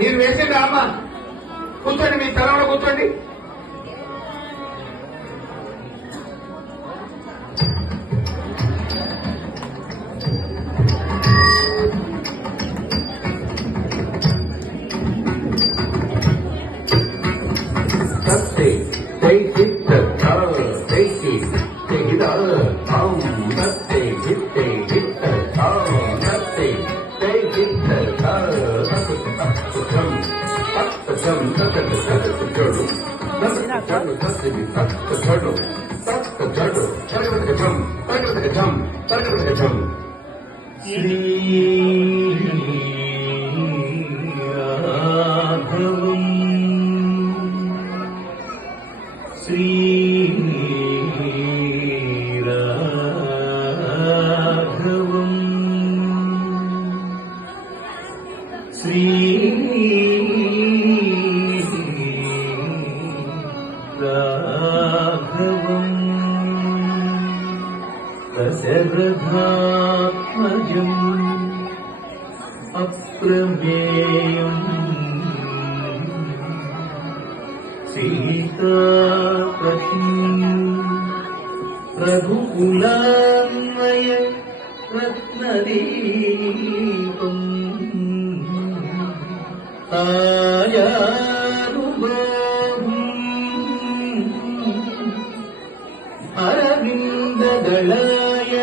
మీరు వేసింది అమ్మ. కూర్చోండి, మీ తలంలో కూర్చోండి. दशरथात्मजम् अप्रमेयम् सीतापतिम् रघुकुलान्वय रत्नदीपम्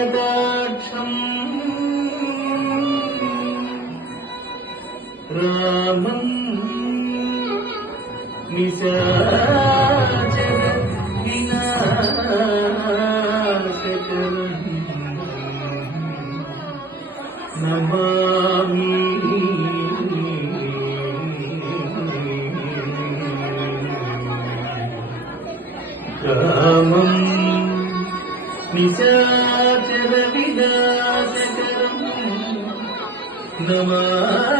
अरविन्ददलायदाक्षम् रामम् निशाचर विनाशकरम् नमामि रामम् निशाचर विनाशकरम् नमामि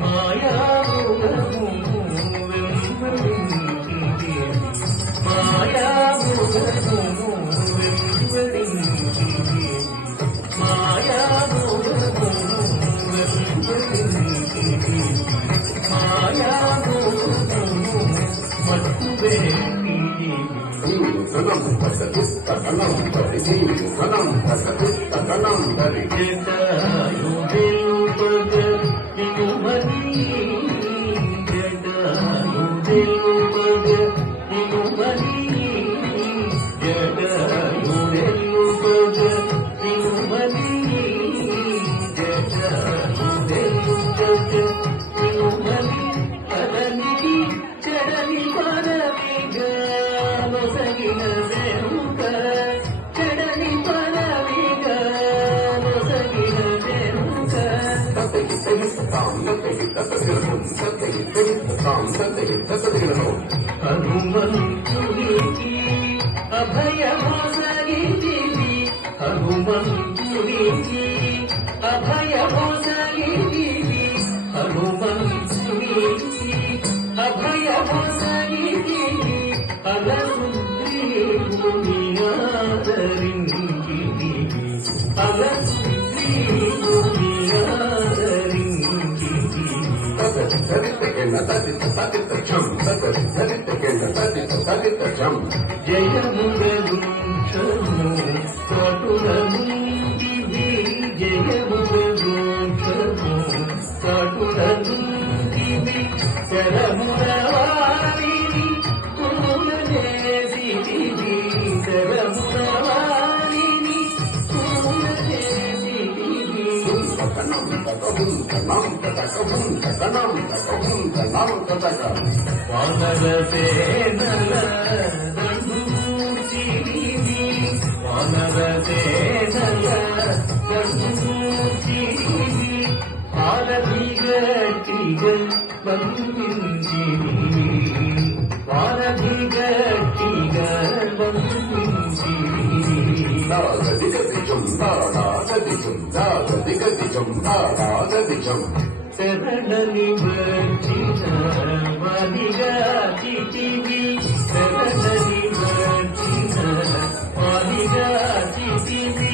माया తగనం ధరి జీవనం తగనం ధరి జటాయు తెలుపగ నినుమని జటాయు తెలుపగ నినుమని జటాయు తెలుపగ నినుమని జటాయు తెలుపగ నినుమని అదనికి చెడని పరవిగా నొసగిన వెనుక చెడని పరవిగా నొసగిన వెనుక హనుమంతునికి అభయమొసగితివి హనుమంతునికి అభయమొసగితివి హనుమంతునికి అభయమొసగితివి అలసుగ్రీవుని ఆదరించితివి అలసుగ్రీవుని ఆదరించితివి జయముగరుక్షము కటులనుండివి జయముగరుక్షము కటులనుండివి శరమురవారిని పూలనేసితివి శరమురవారిని పూలనేసితివి వానర సేనల దండూచివి వానర సేనల దండూచివి ఆరధిగట్టిగల్ బంధించివి వారధిగట్టిగల్ బంధించివి శరణని వచ్చిన మదిగా చితివి శరణని వచ్చిన మదిగా చితివి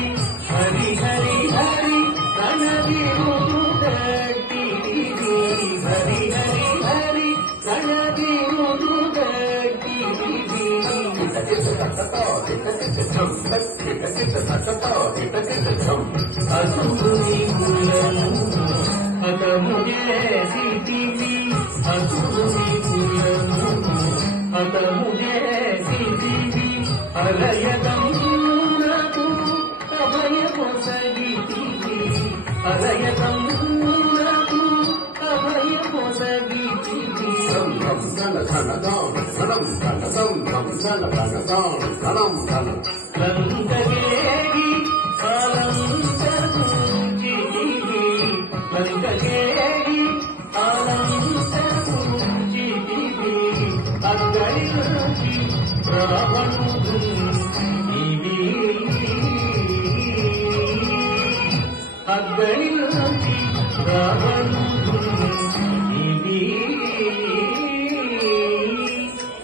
హరి హరి హరి రణవిరుదు దట్టివి హరి హరి హరి రణవిరుదు దట్టివి అసురుని కులము హతము చేసితివి అసురుని కులము హతము చేసితివి అలయదమునకు అభయమొసగితివి అలయదమునకు అభయమొసగితివి లంకగేగి అలంకరించితివి లంకగేగి అలంకరించితివి అక్కడి నుంచి రావణుడు నీవి అక్కడి నుంచి రావణుడు నీవి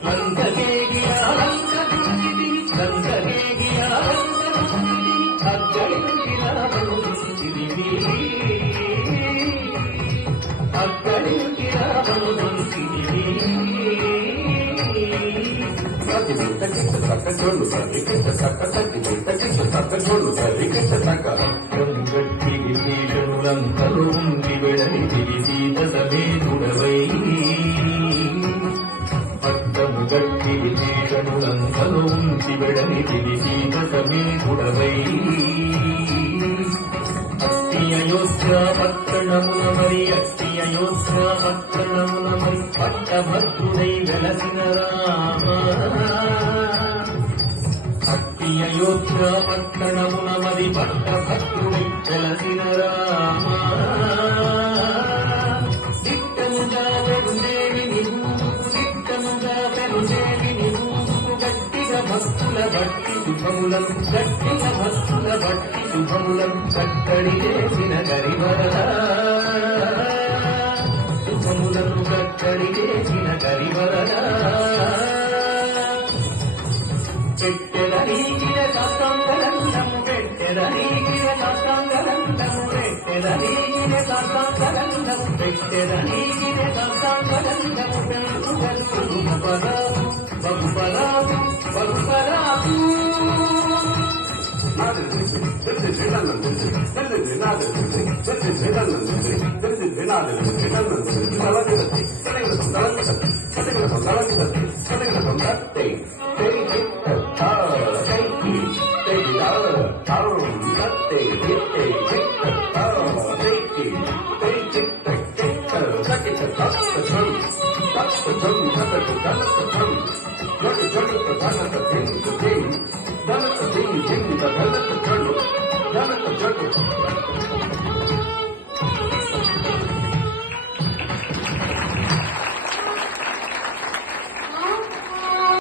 లంకగేగి అలంకరించితివి లంకగేగి అలంకరించితివి అక్కడి నుంచి రావణుడు నీవి అక్కడి నుంచి రావణుడు నీవి గట్టి విశేషములంకలు ఉండి వెడని తెలిసి దశమేధుడవై పట్టము గట్టి విశేషములంకలు ఉండి వెడని తెలిసి దశమేధుడవై అయోధ్య పట్టణమునమరి అట్టి అయోధ్య పట్టణమునమరి పట్టభద్రుడై వెలసిన రామ అట్టి అయోధ్య పట్టణమునమరి పట్టభద్రుడై వెలసిన రామ నిట్టముగా పెరుదేవి నిబూకు నిట్టముగా పెరుదేవి నిబూకు గట్టిగా భక్తుల భక్తి శుభములను గట్టిగా భక్తుల భక్తి శుభములను చక్కడి చేసిన గరివర శుభములను చక్కడి చేసిన గరివర పెట్టెదరీగిర శాస్త్రంగరంగము పెట్టెదరీగిర శాస్త్రంగరంగము పెట్టెదరీగిర శాస్త్రంగరంగము పెట్టెదరీగిర శాస్త్రంగరంగము పెరుగు బహుపరాసు బహుపరాసు బహుపరాసు Done